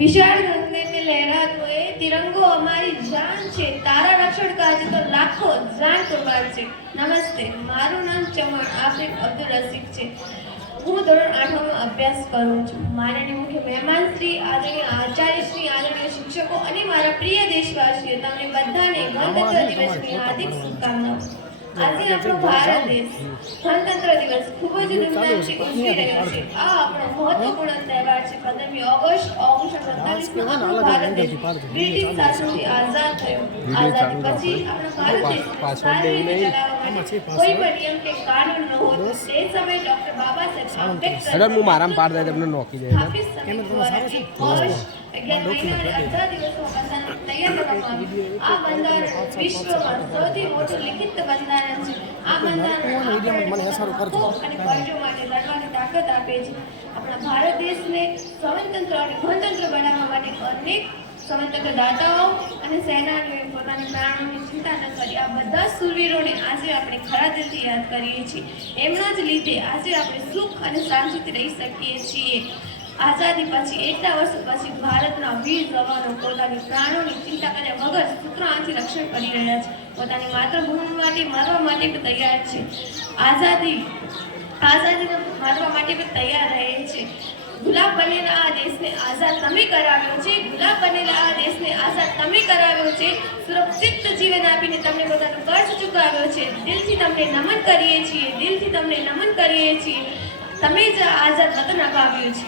विशाल गगने में लहरातो है तिरंगो हमारी जान છે તારા રક્ષણ કાજે તો લાખો જાન કુરબાન છે। નમસ્તે, મારું નામ ચમન આફિફ અબ્દુલ રસીક છે। હું ધોરણ 8 માં અભ્યાસ કરું છું। માનનીય મુખ્ય મહેમાન શ્રી, આદરણીય આચાર્ય શ્રી, આદરણીય શિક્ષકો અને મારા પ્રિય દેશવાસીઓ, તમને બધાને ગણતંત્ર દિવસની હાર્દિક શુભકામનાઓ। આજે આપણો ભારત દેશ ગણતંત્ર દિવસ ખૂબ જ ધૂમધામથી ઉજવી રહ્યો છે। આ આપણો મહત્વપૂર્ણ તહેવાર છે। 15મી ઓગસ્ટ 1947 માં આપણો ભારત દેશ બ્રિટિશ શાસનથી આઝાદ થયો। આઝાદી પછી આપણો ભારત દેશ સારી રીતે ચલાવવા માટે કોઈ પણ નિયમ કે કાનૂન ન હતો। તે સમયે ડોક્ટર બાબા સાહેબ આંબેડકર હું મારામ પાડ દે તમને નોકી જાય કેમ તો સારો છે 11 મહિના અને 18 દિવસમાં બંધારણ તૈયાર કરવામાં આવ્યું। આ બંધારણ વિશ્વમાં સૌથી મોટું લિખિત બંધારણ છે। આ બંધારણ અને ફરજો માટે લડવાની તાકાત આપે છે। આપણા ભારત દેશને સ્વતંત્ર અને ગણતંત્ર બનાવવા માટે અનેક સ્વતંત્ર દાતાઓ અને સેનાનીઓએ પોતાની પ્રાણોની ચિંતા ન કરી। આ બધા શૂરવીરોને આજે આપણે ખરા દિલથી યાદ કરીએ છીએ। એમના જ લીધે આજે આપણે સુખ અને શાંતિથી રહી શકીએ છીએ। આઝાદી પછી એટલા વર્ષો પછી ભારતના વીર જવાનો પોતાની પ્રાણોની ચિંતા કર્યા વગર સૂત્રોથી રક્ષણ કરી રહ્યા છે। પોતાની માતૃભૂમિ માટે મરવા માટે પણ તૈયાર છે। આઝાદીને મારવા માટે પણ તૈયાર રહે છે। ગુલાબ બનેલા આ દેશને આઝાદ તમે કરાવ્યો છે। ગુલાબ બનેલા આ દેશને આઝાદ તમે કરાવ્યો છે। સુરક્ષિત જીવન આપીને તમને પોતાનો કર્જ ચૂકવ્યો છે। દિલથી તમને નમન કરીએ છીએ। દિલથી તમને નમન કરીએ છીએ। તમે જ આઝાદ વતન અપાવ્યું છે।